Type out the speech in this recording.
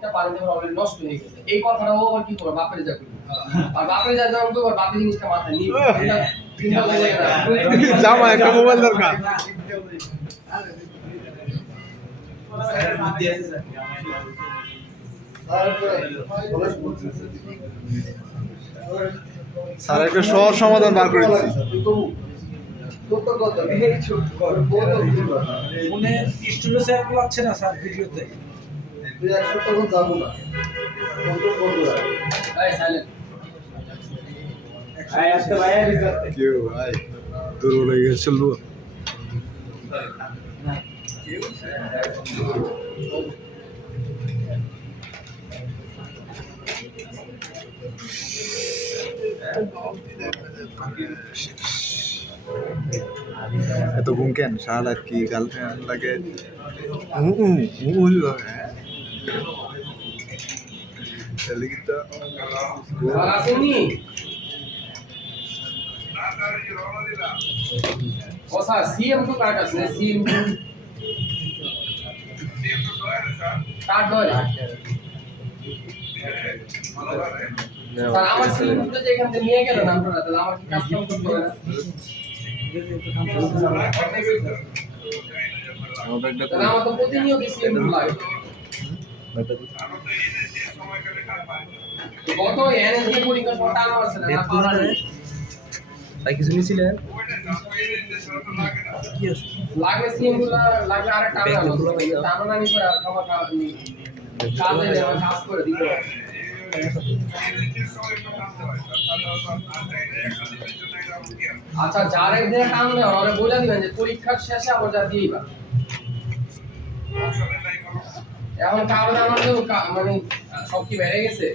এটা পানি দেওয়ার অলরেডি নষ্ট হয়ে গেছে এই কথাটা ও আবার কি করে বাপের যা করি আর বাপের যা যখন তো বাপের জিনিসটা মাথায় নিয়ে জামা একটা মোবাইল দরকার স্যার একটা সহজ সমাধান বার করে দিচ্ছি মনে স্টুডিও স্যার লাগছে না স্যার ভিডিওতে কেউ ভাই দুর্বল হয়ে গেছে চলবো এত ঘুম কেন সারা রাত কি গার্লফ্রেন্ড লাগে তাহলে কিন্তু আসেনি ওসা সিএম তো কার কাছে সিএম কার ধরে স্যার আমার সিএম তো যেখান থেকে নিয়ে গেলেন আপনারা তাহলে আমার কি কাজ কাম করতে হবে না তাহলে আমার তো প্রতিনিয়ত সিএম লাগে কত এনএসডি পরীক্ষা ফটো আনা আছে না পাওয়া যায় তাই কিছু নিছিলেন লাগে সিএম গুলো লাগে আর টাকা টাকা নি করে আমার কাজে যাওয়া কাজ করে দিতে হবে আচ্ছা যার এক দিন কাম না ওরে বলে দিবেন যে পরীক্ষার শেষে আবার যা দিইবা এখন কারণ আমাদের মানে সব কি বেড়ে গেছে